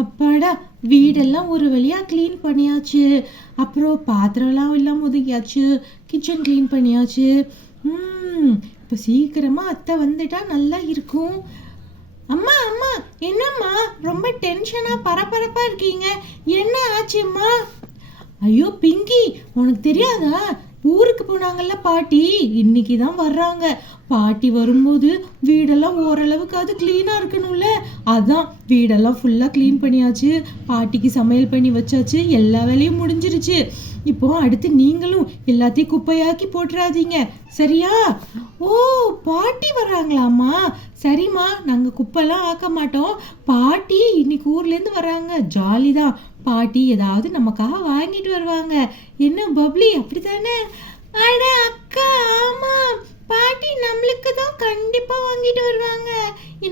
அப்பாடா, வீடெல்லாம் ஒரு வழியா க்ளீன் பண்ணியாச்சு. அப்புறம் பாத்திரம்லாம் எல்லாம் ஒதுக்கியாச்சு. கிச்சன் க்ளீன் பண்ணியாச்சு. இப்போ சீக்கிரமா அத்தை வந்துட்டா நல்லா இருக்கும். அம்மா அம்மா, என்னம்மா ரொம்ப டென்ஷனா பரபரப்பா இருக்கீங்க? என்ன ஆச்சும்மா? ஐயோ பிங்கி, உனக்கு தெரியாதா? ஊருக்கு போனாங்கல்ல பாட்டி, இன்னைக்கு தான் வர்றாங்க. பாட்டி வரும்போது வீடெல்லாம் ஓரளவுக்கு அது கிளீனா இருக்கணும்ல. அதான் வீடெல்லாம் ஃபுல்லா கிளீன் பண்ணியாச்சு. பாட்டிக்கு சமையல் பண்ணி வச்சாச்சு. எல்லா வேலையும் முடிஞ்சிருச்சு. இப்போ அடுத்து நீங்களும் எல்லாத்தையும் குப்பையாக்கி போட்டுறாதீங்க, சரியா? ஓ, பாட்டி வர்றாங்களாம்மா? சரிம்மா, நாங்க குப்பைலாம் ஆக்க மாட்டோம். பாட்டி இன்னைக்கு ஊர்ல இருந்து வர்றாங்க, ஜாலிதான். பாட்டி ஏதாவது நமக்காக வாங்கிட்டு வருவாங்க. என்ன பப்ளி, அப்படித்தானே? அட அக்கா, ஆமா, பாட்டி நம்மளுக்கு தான் கண்டிப்பா வாங்கிட்டு வருவாங்க.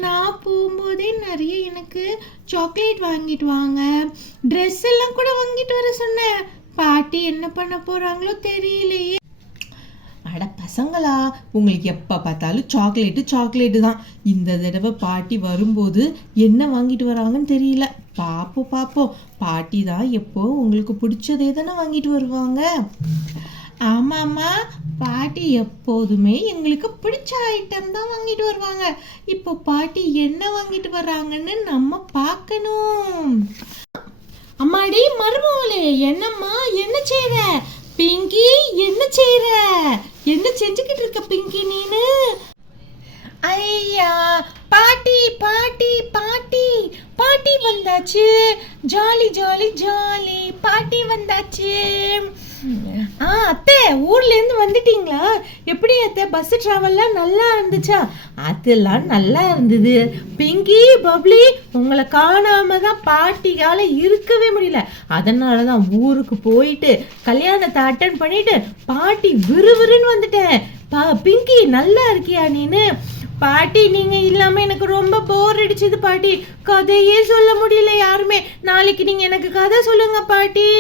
நான் போகும்போதே நிறைய எனக்கு சாக்லேட் வாங்கிட்டு வாங்க, ட்ரெஸ் எல்லாம் கூட வாங்கிட்டு வர சொன்னேன். பாட்டி என்ன பண்ண போறாங்களோ தெரியலையே. அட பசங்களா, உங்களுக்கு எப்போ பார்த்தாலும் சாக்லேட்டு தான். இந்த தடவை பாட்டி வரும்போது என்ன வாங்கிட்டு வராங்கன்னு தெரியல. பார்ப்போம். பாட்டி தான் எப்போ உங்களுக்கு பிடிச்சதே தானே வாங்கிட்டு வருவாங்க. ஆமாம்மா, பாட்டி எப்போதுமே எங்களுக்கு பிடிச்ச ஐட்டம் தான் வாங்கிட்டு வருவாங்க. இப்போ பாட்டி என்ன வாங்கிட்டு வர்றாங்கன்னு நம்ம பார்க்கணும். அம்மாடி மருமகளே, என்னம்மா, என்ன செய்ற? பிங்கி, என்ன செய்ற? என்ன செஞ்சுக்கிட்டு இருக்க பிங்கி நீனு? ஐயா, பாட்டி பாட்டி பாட்டி பாட்டி வந்தாச்சு. ஜாலி ஜாலி ஜாலி, பாட்டி வந்தாச்சு. அத்தை, ஊர்ல இருந்து வந்துட்டீங்களா? எப்படி அத்தை, பஸ் டிராவல்லாம் நல்லா இருந்துச்சா? அதெல்லாம் நல்லா இருந்தது. பிங்கி, பப்ளி, உங்களை காணாம தான் பாட்டியால இருக்கவே முடியல. அதனாலதான் ஊருக்கு போயிட்டு கல்யாணத்தை அட்டன் பண்ணிட்டு பாட்டி விறுவிறுன்னு வந்துட்டேன். பிங்கி, நல்லா இருக்கியா நீனு? பாட்டி, நீங்க இல்லாம எனக்கு ரொம்ப போர் அடிச்சது பாட்டி. கதையே சொல்ல முடியல யாருமே. நாளைக்கு நீங்க எனக்கு கதை சொல்லுங்க பாட்டி.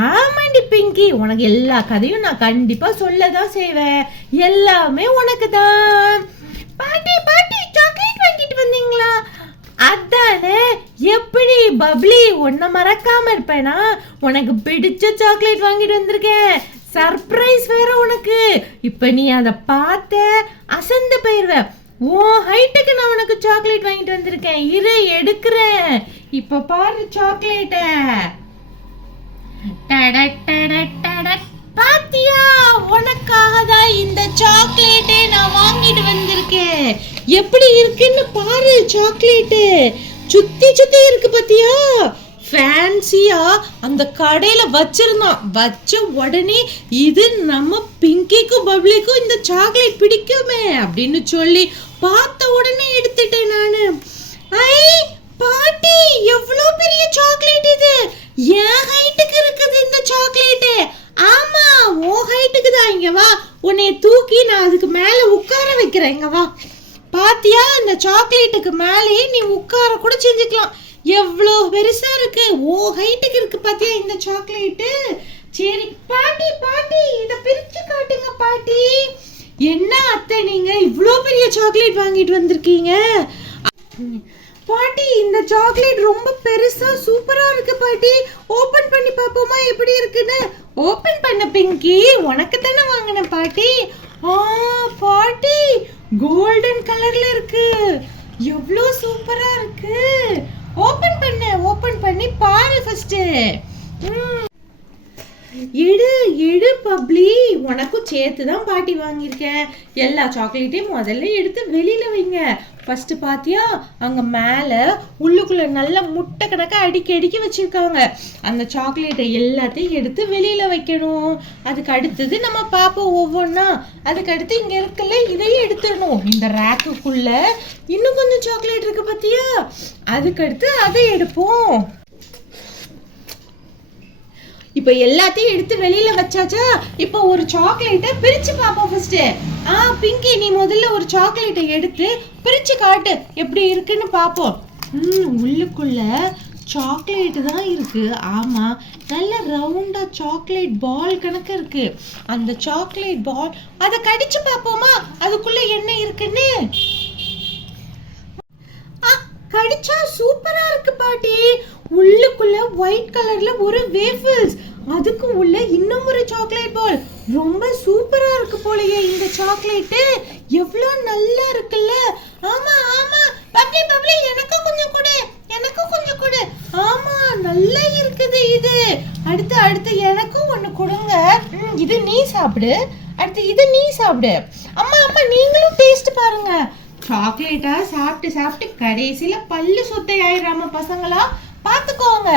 ஆமாண்டி பிங்கி, உனக்கு எல்லா கதையும் நான் கண்டிப்பா சொல்லதான் செய்வேன். எல்லாமே உனக்கு தான். பாட்டி பாட்டி, சாக்லேட் வாங்கிட்டு வந்தீங்களா? அதானே, எப்படி பப்ளி, உன்னை மறக்காம இருப்பேனா? உனக்கு பிடிச்ச சாக்லேட் வாங்கிட்டு வந்திருக்கேன். சர்ப்ரைஸ் வேற உனக்கு. இப்ப நீ அதை பார்த்த அசந்து போயிருவ. ஓ ஹைட்டுக்கு நான் உனக்கு சாக்லேட் வாங்கிட்டு வந்திருக்கேன். இரு, எடுக்கிறேன். இப்ப பாரு சாக்லேட்ட. பாத்தியா, உனக்காக தான் இந்த சாக்லேட்டே நான் வாங்கிட்டு வந்திருக்கேன். எப்படி இருக்குன்னு பாரு. சாக்லேட்டு சுத்தி சுத்தி இருக்கு பாத்தியா? ஃபேன்சியா அந்த கடையில வச்சிருந்தான். வச்ச உடனே இது நம்ம பிங்கிக்கும் பப்ளிக்கும் இந்த சாக்லேட் பிடிக்குமே அப்படின்னு சொல்லி பார்த்த உடனே எடுத்துட்டேன் நானு. ஐ பாட்டி, எவ்வளவு பெரிய சாக்லேட் இது! என் ஹைட்டுக்கு இருக்குது இந்த சாக்லேட். ஆமா, உன் ஹைட்டுக்கு தான். இங்க வா, உன்னை தூக்கி நான் அதுக்கு மேல உட்கார வைக்கிறேன். இங்க வா. பாத்தியா, இந்த சாக்லேட்டுக்கு மேலே நீ உட்கார கூட செஞ்சுக்கலாம். எவ்வளவு பெருசா இருக்கு. ஓ ஹைட்டுக்கு இருக்கு பாத்தியா இந்த சாக்லேட்டு? சரி பாட்டி பாட்டி, இத பிரிச்சு காட்டுங்க பாட்டி. என்ன அத்தை, நீங்க இவ்ளோ பெரிய சாக்லேட் வாங்கிட்டு வந்திருக்கீங்க? பாட்டி, இந்த சாக்லேட் ரொம்ப பெருசா சூப்பரா இருக்கு பாட்டி. ஓபன் பண்ணி பாப்போமா எப்படி இருக்குன்னு? ஓபன் பண்ண பிங்கி, உனக்கு தானே வாங்கின பாட்டி. பாட்டி, கோல்டன் கலர்ல இருக்கு. எவ்வளோ சூப்பரா இருக்கு. ஓபன் பண்ணி பாரு ஃபர்ஸ்ட். எடு பப்ளி, உனக்கும் சேர்த்து தான் பாட்டி வாங்கியிருக்கேன். எல்லா சாக்லேட்டையும் முதல்ல எடுத்து வெளியில வைங்க. ஃபர்ஸ்ட் பாத்தியா, அங்க மேல உள்ளுக்குள்ள நல்ல முட்டை கணக்கா அடுக்கி வச்சிருக்காங்க. அந்த சாக்லேட்டை எல்லாத்தையும் எடுத்து வெளியில வைக்கணும். அதுக்கு அடுத்தது நம்ம பாப்போம் ஒவ்வொன்னா. அதுக்கு அடுத்து இங்க இருக்குல்ல, இதையும் எடுத்துடணும். இந்த ரேக்குக்குள்ள இன்னும் கொஞ்சம் சாக்லேட் இருக்கு பாத்தியா? அதுக்கு அடுத்து அதை எடுப்போம். இப்ப எல்லாத்தையும் எடுத்து வெளியில வச்சாச்சா? இப்ப ஒரு சாக்லேட்டை பிரிச்சு பாப்போம் ஃபர்ஸ்ட். பிங்கி, நீ முதல்ல ஒரு சாக்லேட்டை எடுத்து பிரிச்சு காட்டு, எப்படி இருக்குன்னு பாப்போம். உள்ளுக்குள்ள சாக்லேட் தான் இருக்கு. ஆமா, நல்ல ரவுண்டா சாக்லேட் பால் கணக்கு இருக்கு. அந்த சாக்லேட் பால், அதை கடிச்சு பாப்போமா அதுக்குள்ள என்ன இருக்குன்னு? கடிச்சா சூப்பரா இருக்கு பாட்டி. ஒயிட் கலர்ல ஒரு வேஃபிள்ஸ், அதுக்கு உள்ள இன்னும் ஒரு சாக்லேட் பால். ரொம்ப சூப்பரா இருக்கு போலயே இந்த சாக்லேட். எவ்வளவு நல்லா இருக்குல்ல. ஆமா ஆமா, பப்ளி பப்ளி எனக்கும் கொஞ்சம் கொடு, எனக்கும் கொஞ்சம் கொடு. ஆமா நல்லா இருக்குது இது. அடுத்து அடுத்து எனக்கும் ஒன்னு கொடுங்க. இது நீ சாப்பிடு, அடுத்து இது நீ சாப்பிடு. அம்மா அம்மா நீங்களும் டேஸ்ட் பாருங்க. சாக்லேட்டா சாப்பிட்டு சாப்பிட்டு கடைசியில பல்லு சொத்தை ஆயிராம பசங்களா பாத்துக்கோங்க.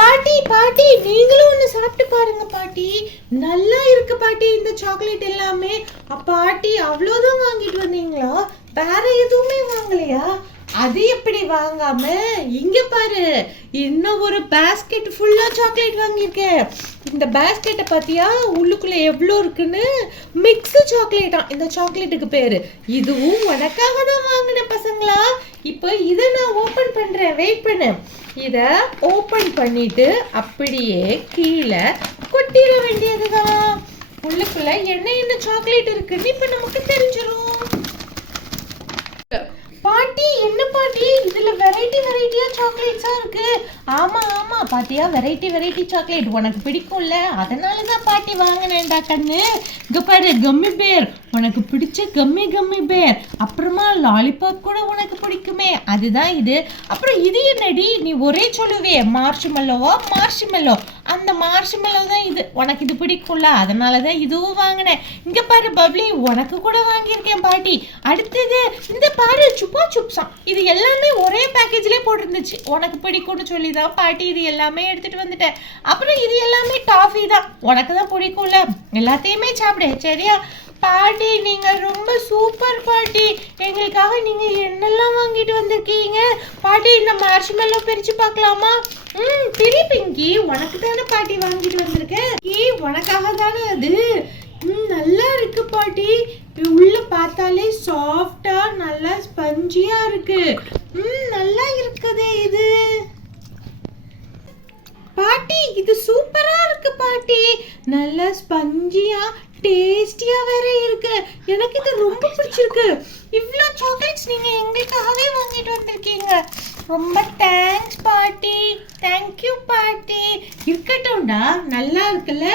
பாட்டி பாட்டி நீங்களும் ஒண்ணு சாப்பிட்டு பாருங்க பாட்டி. நல்லா இருக்கு பாட்டி இந்த சாக்லேட் எல்லாமே. பாட்டி அவ்வளவுதான் வாங்கிட்டு வந்தீங்களா? வேற எதுவுமே வாங்கலையா? அது எப்படி வாங்காம இங்க பாரு, இன்னும் ஒரு பாஸ்கெட் ஃபுல்லா சாக்லேட் வாங்கியிருக்கேன். இந்த பாஸ்கெட்டை பாத்தியா உள்ளுக்குள்ள எவ்வளோ இருக்குன்னு? மிக்ஸ் சாக்லேட்டா இந்த சாக்லேட்டுக்கு பேரு. இதுவும் உனக்காக தான் வாங்கினேன் பசங்களா. இப்போ இதை நான் ஓபன் பண்றேன், வெயிட் பண்ணு. இத ஓபன் பண்ணிட்டு அப்படியே கீழே கொட்டிட வேண்டியதுதான். உள்ளுக்குள்ள என்ன சாக்லேட் இருக்குன்னு இப்ப நமக்கு தெரிஞ்சிரும். பாட்டி என்ன பாட்டி இதுல வெரைட்டியா சாக்லேட்ஸா இருக்கு? ஆமா ஆமா பாத்தியா, வெரைட்டி சாக்லேட் உனக்கு பிடிக்கும்ல, அதனாலதான் பாட்டி வாங்கினேன்டா கண்ணு. இங்க பாரு கம்மி பேர், உனக்கு பிடிச்ச கம்மி பேர். அப்புறமா லாலிபாப் கூட உனக்கு பிடிக்குமே, அதுதான் இது. அப்புறம் இது என்னடி நீ ஒரே சொல்லுவே, மார்ஷ்மெல்லோவா? மார்ஷ்மெல்லோ, அந்த மார்ஷ்மெல்லோ தான் இது. உனக்கு இது பிடிக்கும்ல, அதனாலதான் இதுவும் வாங்கினேன். இங்க பாரு பப்ளி, உனக்கு கூட வாங்கியிருக்கேன் பாட்டி. அடுத்தது இந்த பாரு சுப்பா சுப்ஸா, இது எல்லாமே ஒரே பேக்கேஜ்லயே போட்டிருந்துச்சு. உனக்கு பிடிக்கும்னு சொல்லிதான் பாட்டி இது எல்லாமே எடுத்துட்டு வந்துட்டேன். அப்புறம் இது எல்லாமே டாஃபி தான், உனக்கு தான் பிடிக்கும்ல, எல்லாத்தையுமே சாப்பிடு சரியா? பாட்டி நீங்க ரொம்ப சூப்பர் பாட்டி. எங்களுக்காக நீங்க என்னெல்லாம் வாங்கிட்டு வந்திருக்கீங்க பாட்டி? இந்த மார்ஷ்மெல்லோ பிரிச்சு பார்க்கலாமா? பிரி பிங்கி, உனக்கு தானே பாட்டி வாங்கிட்டு வந்திருக்கேன். உனக்காக தானே அது. நல்லா இருக்கு பாட்டி. உள்ள பார்த்தாலே சாஃப்டா நல்லா ஸ்பஞ்சியா இருக்கு. நல்லா இருக்குதே இது. பாட்டி இது சூப்பரா இருக்கு பாட்டி. நல்லா ஸ்பஞ்சியா டேஸ்டியா வேற இருக்கு. எனக்கு இது ரொம்ப பிடிச்சிருக்கு. இவ்ளோ சாக்லேட்ஸ் நீங்க எங்களுக்காகவே வாங்கிட்டு வந்திருக்கீங்க. ரொம்ப தேங்க்ஸ் பாட்டி. தேங்க்யூ பாட்டி. இருக்கட்டும்டா, நல்லா இருக்குல்ல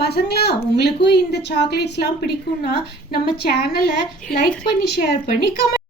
பசங்களா? உங்களுக்கும் இந்த சாக்லேட்ஸ்லாம் பிடிக்கும்னா நம்ம சேனலை லைக் பண்ணி ஷேர் பண்ணி கமெண்ட்